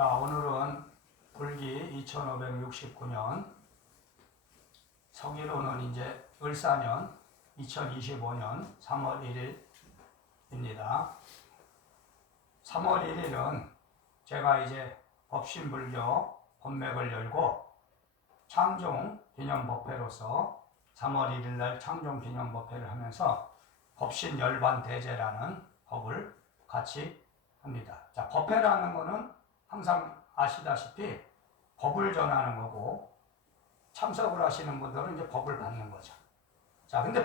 자, 오늘은 불기 2569년, 서기로는 이제 을사년 2025년 3월 1일입니다. 3월 1일은 제가 이제 법신불교 법맥을 열고 창종기념법회로서 3월 1일날 창종기념법회를 하면서 법신열반대제라는 법을 같이 합니다. 자, 법회라는 거는 항상 아시다시피 법을 전하는 거고 참석을 하시는 분들은 이제 법을 받는 거죠. 자, 근데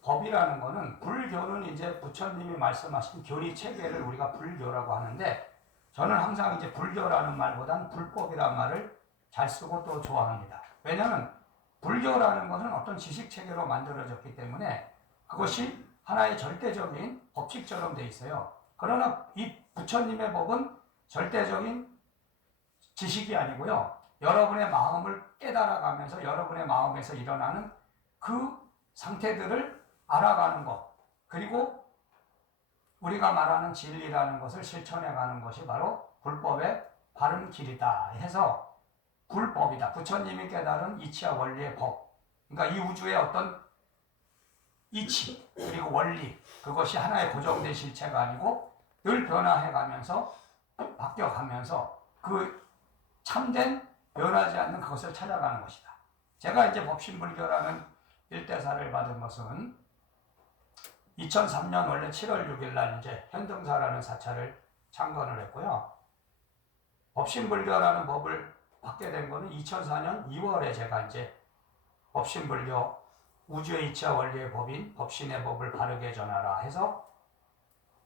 법이라는 거는, 불교는 이제 부처님이 말씀하신 교리 체계를 우리가 불교라고 하는데, 저는 항상 이제 불교라는 말보단 불법이라는 말을 잘 쓰고 또 좋아합니다. 왜냐하면 불교라는 것은 어떤 지식 체계로 만들어졌기 때문에 그것이 하나의 절대적인 법칙처럼 돼 있어요. 그러나 이 부처님의 법은 절대적인 지식이 아니고요, 여러분의 마음을 깨달아가면서 여러분의 마음에서 일어나는 그 상태들을 알아가는 것, 그리고 우리가 말하는 진리라는 것을 실천해가는 것이 바로 불법의 바른 길이다 해서 불법이다. 부처님이 깨달은 이치와 원리의 법, 그러니까 이 우주의 어떤 이치 그리고 원리, 그것이 하나의 고정된 실체가 아니고 늘 변화해가면서 바뀌어가면서 그 참된 변하지 않는 그것을 찾아가는 것이다. 제가 이제 법신불교라는 일대사를 받은 것은 2003년 원래 7월 6일 날 이제 현등사라는 사찰을 창건을 했고요. 법신불교라는 법을 받게 된 거는 2004년 2월에 제가 이제 법신불교 우주의 이치와 원리의 법인 법신의 법을 바르게 전하라 해서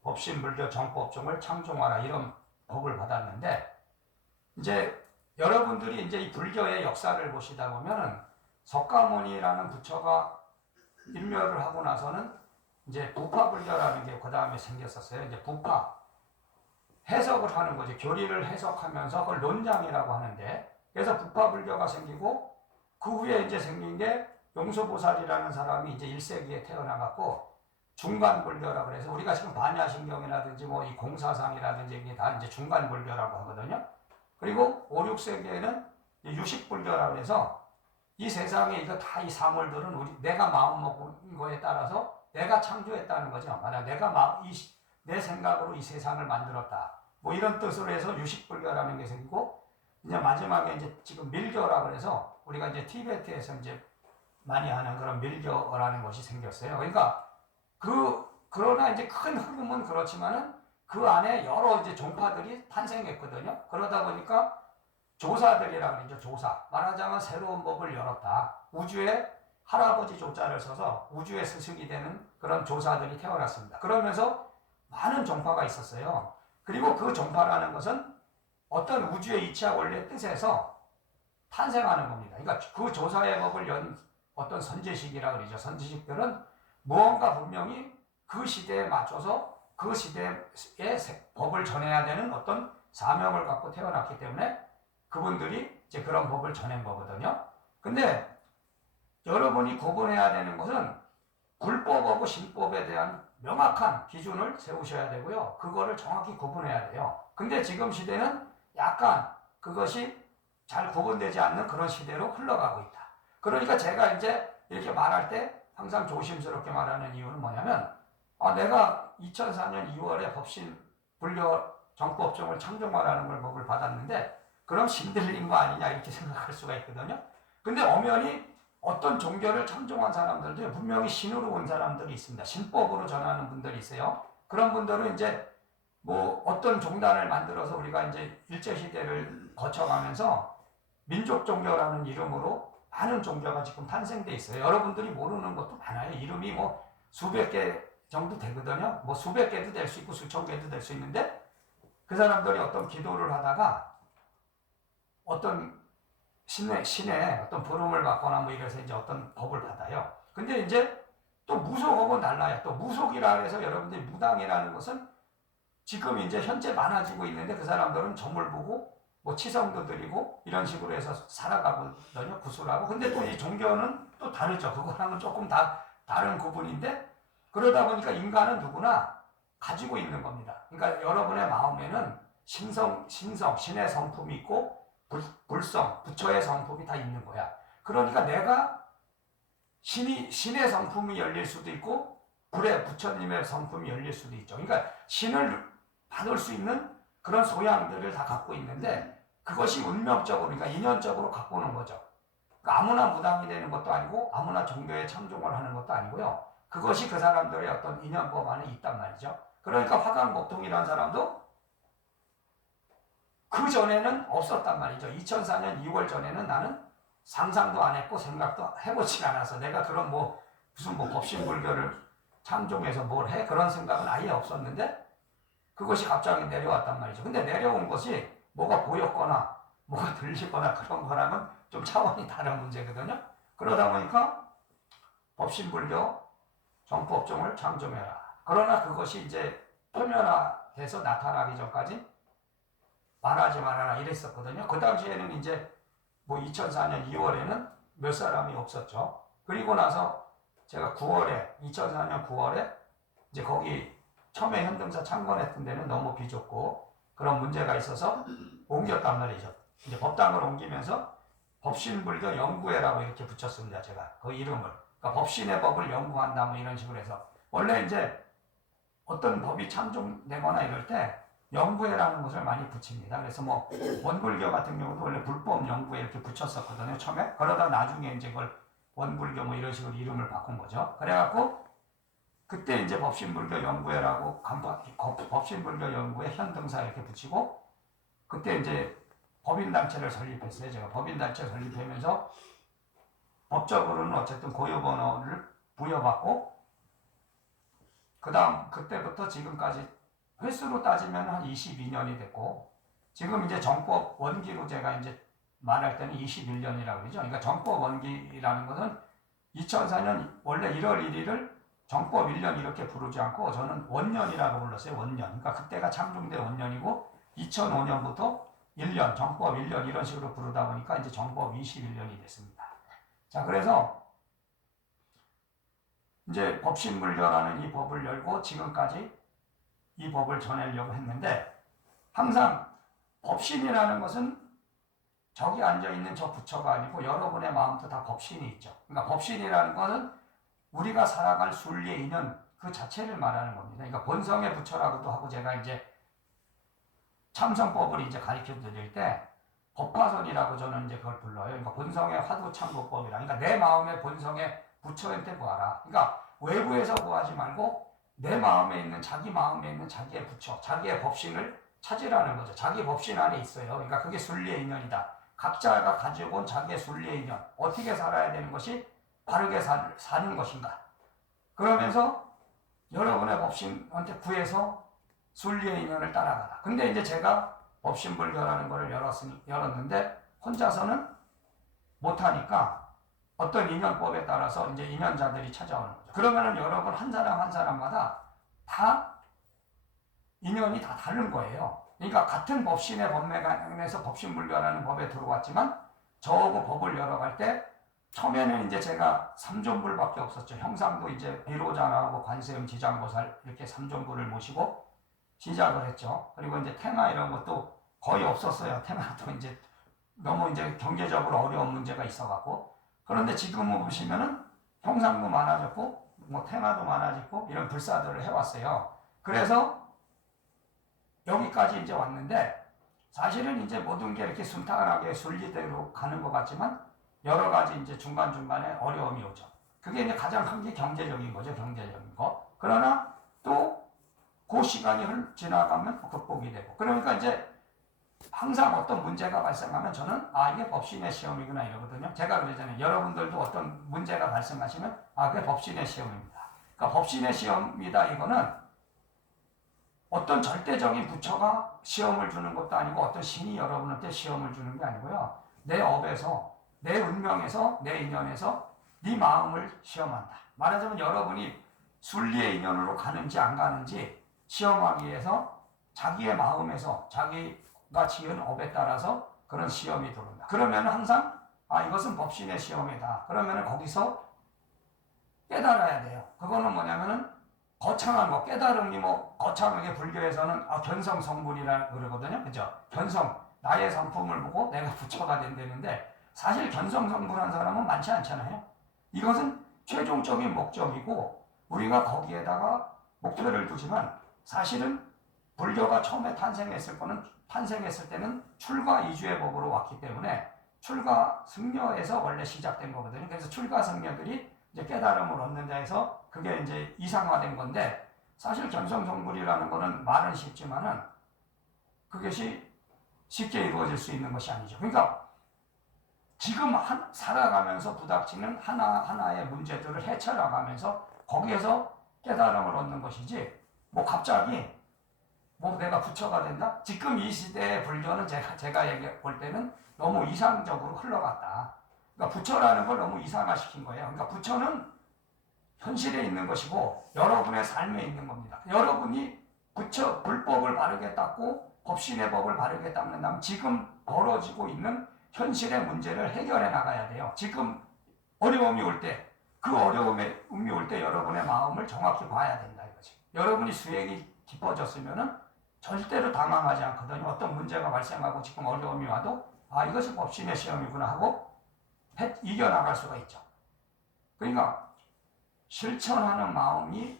법신불교 정법종을 창종하라, 이런 법을 받았는데, 이제 여러분들이 이제 이 불교의 역사를 보시다 보면은 석가모니라는 부처가 일멸을 하고 나서는 이제 부파불교라는 게 그 다음에 생겼었어요. 이제 부파 해석을 하는 거죠. 교리를 해석하면서 그걸 논장이라고 하는데, 그래서 부파불교가 생기고 그 후에 이제 생긴 게 용수보살이라는 사람이 이제 1세기에 태어나갖고 중간불교라고 그래서 우리가 지금 반야신경이라든지 뭐 이 공사상이라든지 이게 다 이제 중간불교라고 하거든요. 그리고 5, 6세기에는 유식불교라고 해서 이 세상에 이거 다 이 사물들은 내가 마음 먹은 거에 따라서 내가 창조했다는 거죠. 만약 내 생각으로 이 세상을 만들었다, 뭐 이런 뜻으로 해서 유식불교라는 게 생기고, 이제 마지막에 이제 지금 밀교라고 해서 우리가 이제 티베트에서 이제 많이 하는 그런 밀교라는 것이 생겼어요. 그러니까 그러나 이제 큰 흐름은 그렇지만은 그 안에 여러 이제 종파들이 탄생했거든요. 그러다 보니까 조사들이라고 그러죠. 조사. 말하자면 새로운 법을 열었다. 우주에 할아버지 조자를 써서 우주의 스승이 되는 그런 조사들이 태어났습니다. 그러면서 많은 종파가 있었어요. 그리고 그 종파라는 것은 어떤 우주의 이치와 원리의 뜻에서 탄생하는 겁니다. 그러니까 그 조사의 법을 연 어떤 선지식이라고 그러죠. 선지식들은 무언가 분명히 그 시대에 맞춰서 그 시대의 법을 전해야 되는 어떤 사명을 갖고 태어났기 때문에 그분들이 이제 그런 법을 전한 거거든요. 근데 여러분이 구분해야 되는 것은 불법하고 신법에 대한 명확한 기준을 세우셔야 되고요. 그거를 정확히 구분해야 돼요. 근데 지금 시대는 약간 그것이 잘 구분되지 않는 그런 시대로 흘러가고 있다. 그러니까 제가 이제 이렇게 말할 때 항상 조심스럽게 말하는 이유는 뭐냐면, 내가 2004년 2월에 법신 불교 정법종을 창종하라는 걸 법을 받았는데 그럼 신들린 거 아니냐 이렇게 생각할 수가 있거든요. 근데 엄연히 어떤 종교를 창종한 사람들도 분명히 신으로 온 사람들이 있습니다. 신법으로 전하는 분들이 있어요. 그런 분들은 이제 뭐 어떤 종단을 만들어서 우리가 이제 일제시대를 거쳐가면서 민족 종교라는 이름으로 많은 종교가 지금 탄생돼 있어요. 여러분들이 모르는 것도 많아요. 이름이 뭐 수백 개 정도 되거든요. 뭐 수백 개도 될 수 있고 수천 개도 될 수 있는데, 그 사람들이 어떤 기도를 하다가 어떤 신의 어떤 부름을 받거나 뭐 이래서 이제 어떤 법을 받아요. 근데 이제 또 무속하고 달라요. 또 무속이라 해서 여러분들이 무당이라는 것은 지금 이제 현재 많아지고 있는데 그 사람들은 점을 보고 뭐 치성도 드리고 이런 식으로 해서 살아가거든요. 구술하고. 근데 또 이 종교는 또 다르죠. 그거랑은 조금 다른 구분인데, 그러다 보니까 인간은 누구나 가지고 있는 겁니다. 그러니까 여러분의 마음에는 신의 성품이 있고 불성, 부처의 성품이 다 있는 거야. 그러니까 내가 신의 성품이 열릴 수도 있고 불의 부처님의 성품이 열릴 수도 있죠. 그러니까 신을 받을 수 있는 그런 소양들을 다 갖고 있는데 그것이 운명적으로, 그러니까 인연적으로 갖고 오는 거죠. 그러니까 아무나 무당이 되는 것도 아니고 아무나 종교에 참종을 하는 것도 아니고요. 그것이 그 사람들의 어떤 인연법 안에 있단 말이죠. 그러니까 화강목통이라는 사람도 그 전에는 없었단 말이죠. 2004년 2월 전에는 나는 상상도 안 했고 생각도 해보지 않아서 내가 그런 무슨 법신불교를 참종해서 뭘 해? 그런 생각은 아예 없었는데 그것이 갑자기 내려왔단 말이죠. 근데 내려온 것이 뭐가 보였거나 뭐가 들리거나 그런 거랑은 좀 차원이 다른 문제거든요. 그러다 보니까 법신불교 정법종을 창종해라. 그러나 그것이 이제 표면화돼서 나타나기 전까지 말하지 말아라 이랬었거든요. 그 당시에는 이제 2004년 2월에는 몇 사람이 없었죠. 그리고 나서 제가 2004년 9월에 이제 거기 처음에 현등사 창건했던 데는 너무 비좁고 그런 문제가 있어서 옮겼단 말이죠. 이제 법당을 옮기면서 법신불교 연구회라고 이렇게 붙였습니다. 제가 그 이름을. 그러니까 법신의 법을 연구한다 뭐 이런 식으로 해서 원래 이제 어떤 법이 창종되거나 이럴 때 연구회라는 것을 많이 붙입니다. 그래서 원불교 같은 경우도 원래 불법 연구회 이렇게 붙였었거든요. 처음에. 그러다 나중에 이제 그걸 원불교 뭐 이런 식으로 이름을 바꾼 거죠. 그래갖고 그때 이제 법신불교 연구회라고 법신불교 연구회 현등사 이렇게 붙이고 그때 이제 법인단체를 설립했어요. 제가 법인단체 설립하면서 법적으로는 어쨌든 고유번호를 부여받고 그때부터 지금까지 횟수로 따지면 한 22년이 됐고 지금 이제 정법 원기로 제가 이제 말할 때는 21년이라고 그러죠. 그러니까 정법 원기라는 것은 2004년 원래 1월 1일을 정법 1년 이렇게 부르지 않고 저는 원년이라고 불렀어요. 원년. 그러니까 그때가 창종된 원년이고 2005년부터 1년, 정법 1년 이런 식으로 부르다 보니까 이제 정법 21년이 됐습니다. 자, 그래서 이제 법신불교라는 이 법을 열고 지금까지 이 법을 전하려고 했는데 항상 법신이라는 것은 저기 앉아있는 저 부처가 아니고 여러분의 마음도 다 법신이 있죠. 그러니까 법신이라는 것은 우리가 살아갈 순리의 인연 그 자체를 말하는 겁니다. 그러니까 본성의 부처라고도 하고 제가 이제 참선법을 이제 가르쳐 드릴 때 법화선이라고 저는 이제 그걸 불러요. 그러니까 본성의 화두참고법이라. 그러니까 내 마음의 본성의 부처한테 구하라. 그러니까 외부에서 구하지 말고 내 마음에 있는 자기 마음에 있는 자기의 부처, 자기의 법신을 찾으라는 거죠. 자기 법신 안에 있어요. 그러니까 그게 순리의 인연이다. 각자가 가지고 온 자기의 순리의 인연. 어떻게 살아야 되는 것이 바르게 사는 것인가. 그러면서 여러분의 법신한테 구해서 순리의 인연을 따라가라. 근데 이제 제가 법신불교라는 것을 열었는데 혼자서는 못하니까 어떤 인연법에 따라서 이제 인연자들이 찾아오는 거죠. 그러면은 여러분 한 사람 한 사람마다 다 인연이 다 다른 거예요. 그러니까 같은 법신의 법맥안에서 법신불교라는 법에 들어왔지만 저하고 법을 열어갈 때 처음에는 이제 제가 삼존불밖에 없었죠. 형상도 이제 비로자나하고 관세음 지장보살 이렇게 삼존불을 모시고 시작을 했죠. 그리고 이제 테마 이런 것도 거의 없었어요. 테마도 이제 너무 이제 경제적으로 어려운 문제가 있어갖고. 그런데 지금 보시면은 형상도 많아졌고, 테마도 많아졌고, 이런 불사들을 해왔어요. 그래서 여기까지 이제 왔는데, 사실은 이제 모든 게 이렇게 순탄하게 순리대로 가는 것 같지만, 여러 가지 이제 중간중간에 어려움이 오죠. 그게 이제 가장 큰 게 경제적인 거죠. 경제적인 거. 그러나 또 그 시간이 지나가면 극복이 되고. 그러니까 이제 항상 어떤 문제가 발생하면 저는 이게 법신의 시험이구나 이러거든요. 제가 그러잖아요. 여러분들도 어떤 문제가 발생하시면 그게 법신의 시험입니다. 그러니까 법신의 시험이다 이거는 어떤 절대적인 부처가 시험을 주는 것도 아니고 어떤 신이 여러분한테 시험을 주는 게 아니고요. 내 업에서 내 운명에서 내 인연에서 네 마음을 시험한다. 말하자면 여러분이 순리의 인연으로 가는지 안 가는지 시험하기 위해서 자기의 마음에서 자기가 지은 업에 따라서 그런 시험이 들어온다. 그러면 항상 이것은 법신의 시험이다. 그러면 거기서 깨달아야 돼요. 그거는 뭐냐면은 거창한 거 깨달음이 뭐 거창하게 불교에서는 견성 성불이라 그러거든요. 그죠? 견성 나의 성품을 보고 내가 부처가 된다는데 사실 견성 성불한 사람은 많지 않잖아요. 이것은 최종적인 목적이고 우리가 거기에다가 목표를 두지만 사실은 불교가 처음에 탄생했을 때는 출가 이주의 법으로 왔기 때문에 출가 승려에서 원래 시작된 거거든요. 그래서 출가 승려들이 이제 깨달음을 얻는다 해서 그게 이제 이상화된 건데 사실 견성성불이라는 거는 말은 쉽지만은 그것이 쉽게 이루어질 수 있는 것이 아니죠. 그러니까 지금 살아가면서 부닥치는 하나하나의 문제들을 헤쳐나가면서 거기에서 깨달음을 얻는 것이지 뭐 갑자기 뭐 내가 부처가 된다? 지금 이 시대의 불교는 제가 얘기해 볼 때는 너무 이상적으로 흘러갔다. 그러니까 부처라는 걸 너무 이상화시킨 거예요. 그러니까 부처는 현실에 있는 것이고 여러분의 삶에 있는 겁니다. 여러분이 부처 불법을 바르게 닦고 법신의 법을 바르게 닦는다면 지금 벌어지고 있는 현실의 문제를 해결해 나가야 돼요. 지금 어려움이 올 때, 그 어려움이 올 때 여러분의 마음을 정확히 봐야 된다 이거지. 여러분이 수행이 깊어졌으면은 절대로 당황하지 않거든요. 어떤 문제가 발생하고 지금 어려움이 와도 이것이 법신의 시험이구나 하고 이겨나갈 수가 있죠. 그러니까 실천하는 마음이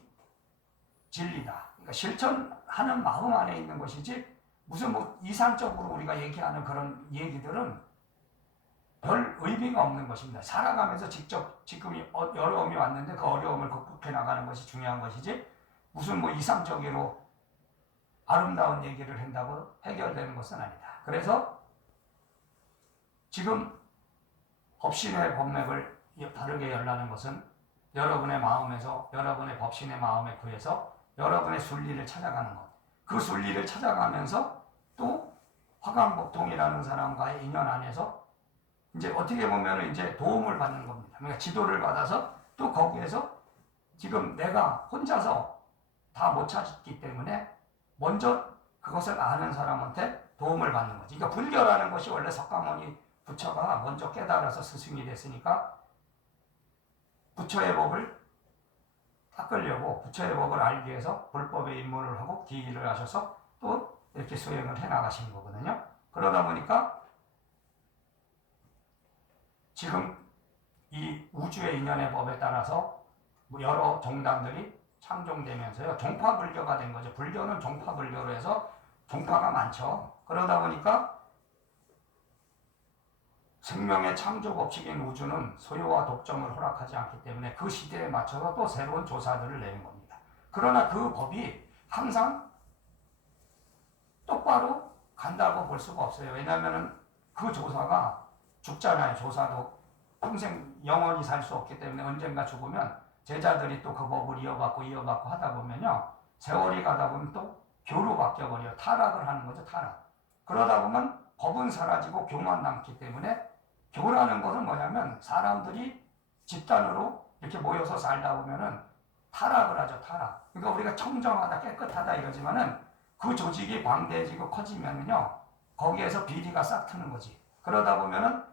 진리다. 그러니까 실천하는 마음 안에 있는 것이지 무슨 뭐 이상적으로 우리가 얘기하는 그런 얘기들은 별 의미가 없는 것입니다. 살아가면서 직접 지금 어려움이 왔는데 그 어려움을 극복해 나가는 것이 중요한 것이지 무슨 뭐 이상적으로 아름다운 얘기를 한다고 해결되는 것은 아니다. 그래서 지금 법신의 법맥을 바르게 열라는 것은 여러분의 마음에서 여러분의 법신의 마음에 구해서 여러분의 순리를 찾아가는 것. 그 순리를 찾아가면서 또 화강복통이라는 사람과의 인연 안에서 이제 어떻게 보면 이제 도움을 받는 겁니다. 그러니까 지도를 받아서 또 거기에서 지금 내가 혼자서 다 못 찾기 때문에 먼저 그것을 아는 사람한테 도움을 받는 거지. 그러니까 불교라는 것이 원래 석가모니 부처가 먼저 깨달아서 스승이 됐으니까 부처의 법을 닦으려고 부처의 법을 알기 위해서 불법에 입문을 하고 기일을 하셔서 또 이렇게 수행을 해 나가신 거거든요. 그러다 보니까 지금 이 우주의 인연의 법에 따라서 여러 종단들이 창종되면서요. 종파불교가 된 거죠. 불교는 종파불교로 해서 종파가 많죠. 그러다 보니까 생명의 창조 법칙인 우주는 소유와 독점을 허락하지 않기 때문에 그 시대에 맞춰서 또 새로운 조사들을 내는 겁니다. 그러나 그 법이 항상 똑바로 간다고 볼 수가 없어요. 왜냐하면 그 조사가 죽잖아요. 조사도 평생 영원히 살 수 없기 때문에 언젠가 죽으면 제자들이 또 그 법을 이어받고 하다 보면요. 세월이 가다 보면 또 교로 바뀌어버려요. 타락을 하는 거죠. 타락. 그러다 보면 법은 사라지고 교만 남기 때문에 교라는 것은 뭐냐면 사람들이 집단으로 이렇게 모여서 살다 보면은 타락을 하죠. 타락. 그러니까 우리가 청정하다 깨끗하다 이러지만은 그 조직이 방대해지고 커지면은요. 거기에서 비리가 싹 트는 거지. 그러다 보면은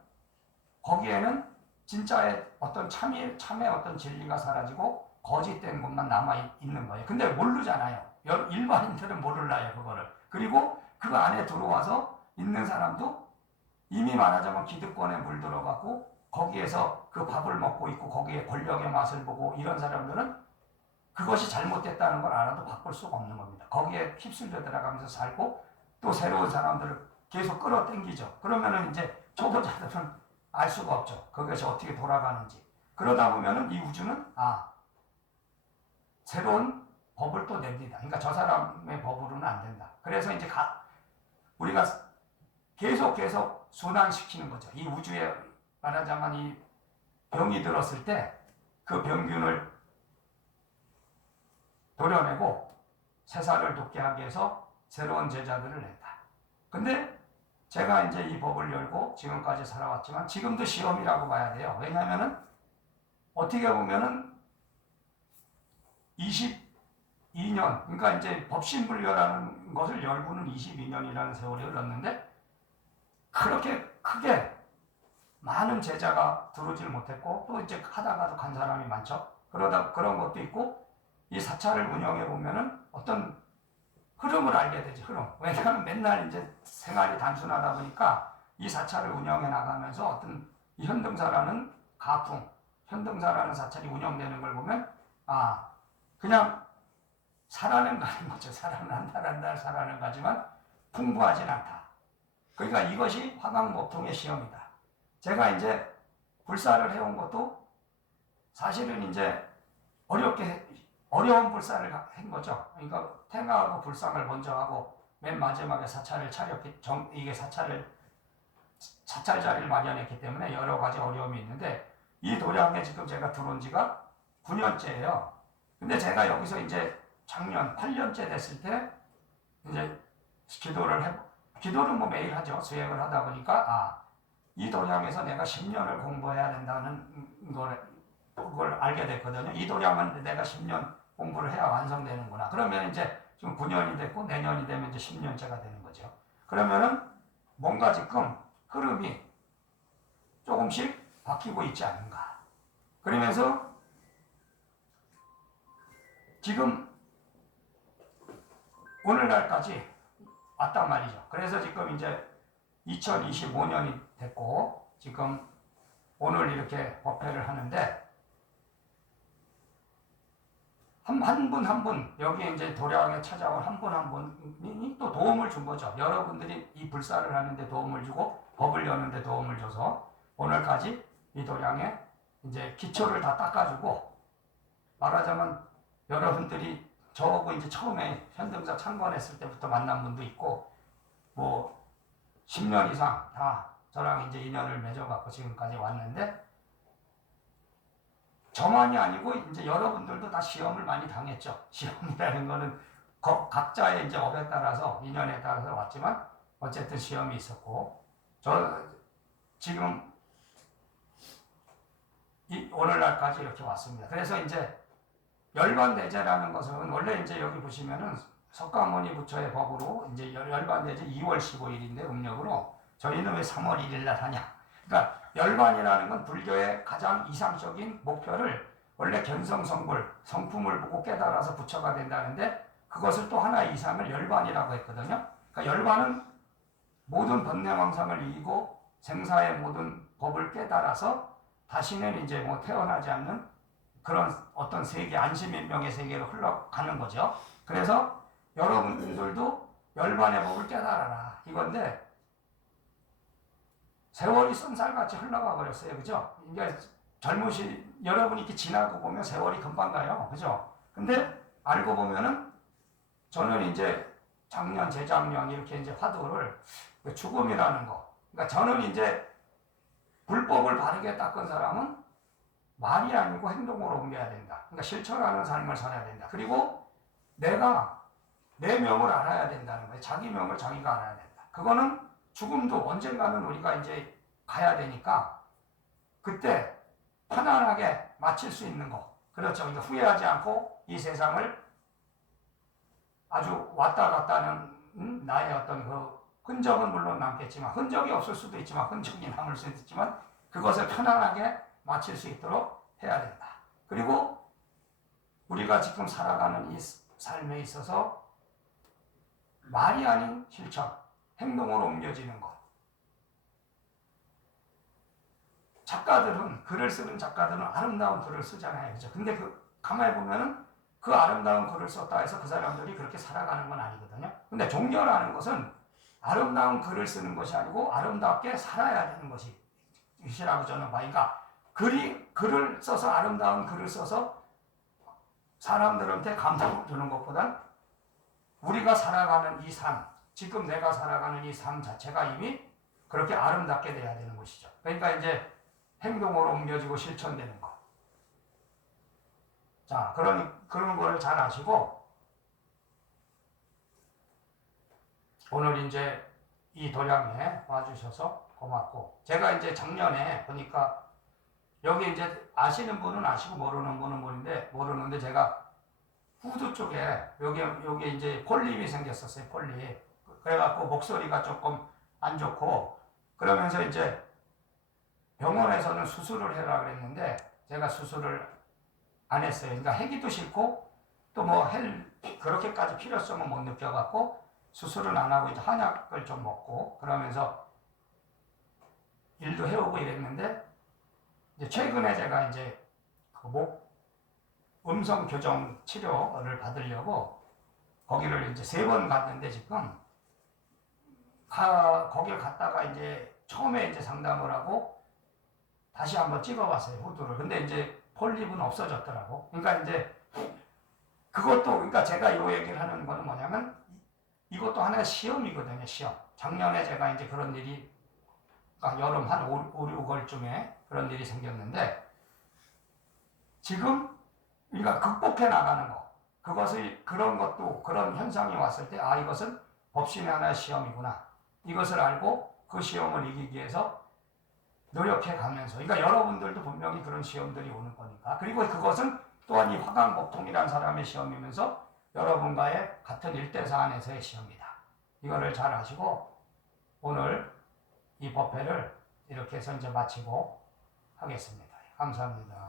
거기에는 진짜의 어떤 참의 어떤 진리가 사라지고 거짓된 것만 남아 있는 거예요. 근데 모르잖아요. 일반인들은 모를라요, 그거를. 그리고 그 안에 들어와서 있는 사람도 이미 말하자면 기득권에 물들어갖고 거기에서 그 밥을 먹고 있고 거기에 권력의 맛을 보고 이런 사람들은 그것이 잘못됐다는 걸 알아도 바꿀 수가 없는 겁니다. 거기에 휩쓸려 들어가면서 살고 또 새로운 사람들을 계속 끌어당기죠. 그러면은 이제 초보자들은 알 수가 없죠. 그것이 어떻게 돌아가는지. 그러다 보면은 이 우주는 새로운 법을 또 냅니다. 그러니까 저 사람의 법으로는 안 된다. 그래서 이제 우리가 계속 순환시키는 거죠. 이 우주에 말하자면 이 병이 들었을 때 그 병균을 도려내고 새살을 돋게 하기 위해서 새로운 제자들을 낸다. 근데 제가 이제 이 법을 열고 지금까지 살아왔지만 지금도 시험이라고 봐야 돼요. 왜냐하면은 어떻게 보면은 22년, 그러니까 이제 법신불교라는 것을 열고는 22년이라는 세월이 흘렀는데 그렇게 크게 많은 제자가 들어오질 못했고 또 이제 하다가도 간 사람이 많죠. 그런 것도 있고 이 사찰을 운영해 보면은 어떤 흐름을 알게 되지, 흐름. 왜냐하면 맨날 이제 생활이 단순하다 보니까 이 사찰을 운영해 나가면서 어떤 이 현등사라는 가풍, 현등사라는 사찰이 운영되는 걸 보면, 아, 그냥 살아는 가는 거죠. 살아는 한 달 한 달 살아는 가지만 풍부하진 않다. 그러니까 이것이 화강목통의 시험이다. 제가 이제 불사를 해온 것도 사실은 이제 어려운 불사를 한 거죠. 그러니까 태가하고 불상을 먼저 하고 맨 마지막에 사찰을 이게 사찰 자리를 마련했기 때문에 여러 가지 어려움이 있는데 이 도량에 지금 제가 들어온 지가 9년째예요. 근데 제가 여기서 이제 작년 8년째 됐을 때 이제 기도는 뭐 매일 하죠. 수행을 하다 보니까 이 도량에서 내가 10년을 공부해야 된다는 그걸 알게 됐거든요. 이 도량은 내가 10년 공부를 해야 완성되는구나. 그러면 이제 지금 9년이 됐고 내년이 되면 이제 10년째가 되는 거죠. 그러면은 뭔가 지금 흐름이 조금씩 바뀌고 있지 않은가. 그러면서 지금 오늘날까지 왔단 말이죠. 그래서 지금 이제 2025년이 됐고 지금 오늘 이렇게 법회를 하는데 한 분 한 분 여기 이제 도량에 찾아온 한 분 한 분이 또 도움을 준 거죠. 여러분들이 이 불사를 하는데 도움을 주고 법을 여는데 도움을 줘서 오늘까지 이 도량에 이제 기초를 다 닦아주고 말하자면 여러분들이 저하고 이제 처음에 현등사 창건했을 때부터 만난 분도 있고 뭐 10년 이상 다 저랑 이제 인연을 맺어갖고 지금까지 왔는데 저만이 아니고 이제 여러분들도 다 시험을 많이 당했죠. 시험이라는 거는 각자의 이제 업에 따라서 인연에 따라서 왔지만 어쨌든 시험이 있었고 저 지금 오늘날까지 이렇게 왔습니다. 그래서 이제 열반대제라는 것은 원래 이제 여기 보시면은 석가모니 부처의 법으로 이제 열반대제 2월 15일인데 음력으로 저희는 왜 3월 1일 날 하냐? 그러니까 열반이라는 건 불교의 가장 이상적인 목표를 원래 견성성불, 성품을 보고 깨달아서 부처가 된다는데 그것을 또 하나의 이상을 열반이라고 했거든요. 그러니까 열반은 모든 번뇌망상을 이기고 생사의 모든 법을 깨달아서 다시는 이제 뭐 태어나지 않는 그런 어떤 세계, 안심인명의 세계로 흘러가는 거죠. 그래서 여러분들도 열반의 법을 깨달아라 이건데 세월이 쏜살같이 흘러가 버렸어요. 그죠? 이게 여러분이 이렇게 지나고 보면 세월이 금방 가요. 그죠? 근데 알고 보면은 저는 이제 작년, 재작년 이렇게 이제 화두를 죽음이라는 거. 그러니까 저는 이제 불법을 바르게 닦은 사람은 말이 아니고 행동으로 옮겨야 된다. 그러니까 실천하는 삶을 살아야 된다. 그리고 내가 내 명을 알아야 된다는 거예요. 자기 명을 자기가 알아야 된다. 그거는 죽음도 언젠가는 우리가 이제 가야 되니까 그때 편안하게 마칠 수 있는 거. 그렇죠. 그러니까 후회하지 않고 이 세상을 아주 왔다 갔다 하는 나의 어떤 그 흔적은 물론 남겠지만 흔적이 없을 수도 있지만 흔적이 남을 수도 있지만 그것을 편안하게 마칠 수 있도록 해야 된다. 그리고 우리가 지금 살아가는 이 삶에 있어서 말이 아닌 실천, 행동으로 옮겨지는 것. 작가들은, 글을 쓰는 작가들은 아름다운 글을 쓰잖아요. 그죠? 근데 가만히 보면은 그 아름다운 글을 썼다 해서 그 사람들이 그렇게 살아가는 건 아니거든요. 근데 종교라는 것은 아름다운 글을 쓰는 것이 아니고 아름답게 살아야 되는 것이라고 저는 봐요. 그러니까 글을 써서 아름다운 글을 써서 사람들한테 감동을 주는 것보단 우리가 살아가는 이 삶, 지금 내가 살아가는 이 삶 자체가 이미 그렇게 아름답게 돼야 되는 것이죠. 그러니까 이제 행동으로 옮겨지고 실천되는 것. 자, 그런 거를 잘 아시고 오늘 이제 이 도량에 와주셔서 고맙고 제가 이제 작년에 보니까 여기 이제 아시는 분은 아시고 모르는 분은 모르는데 제가 후두 쪽에 여기 이제 폴립이 생겼었어요. 폴립. 그래갖고 목소리가 조금 안 좋고 그러면서 이제 병원에서는 수술을 해라 그랬는데 제가 수술을 안 했어요. 그러니까 하기도 싫고 또 뭐 그렇게까지 필요성은 못 느껴갖고 수술은 안 하고 이제 한약을 좀 먹고 그러면서 일도 해오고 이랬는데 이제 최근에 제가 이제 그 목 음성 교정 치료를 받으려고 거기를 이제 3번 갔는데 지금 거길 갔다가 이제 처음에 이제 상담을 하고 다시 한번 찍어봤어요, 후두를. 근데 이제 폴립은 없어졌더라고. 그러니까 이제 그것도, 그러니까 제가 이 얘기를 하는 거는 뭐냐면 이것도 하나의 시험이거든요, 시험. 작년에 제가 이제 그런 일이, 그러니까 여름 한 5, 6월쯤에 그런 일이 생겼는데 지금 우리가 극복해 나가는 거, 그것을, 그런 것도, 그런 현상이 왔을 때, 아, 이것은 법신의 하나의 시험이구나. 이것을 알고 그 시험을 이기기 위해서 노력해 가면서, 그러니까 여러분들도 분명히 그런 시험들이 오는 거니까. 그리고 그것은 또한 이 화강복통이라는 사람의 시험이면서 여러분과의 같은 일대사 안에서의 시험이다. 이거를 잘 아시고 오늘 이 법회를 이렇게 해서 이제 마치고 하겠습니다. 감사합니다.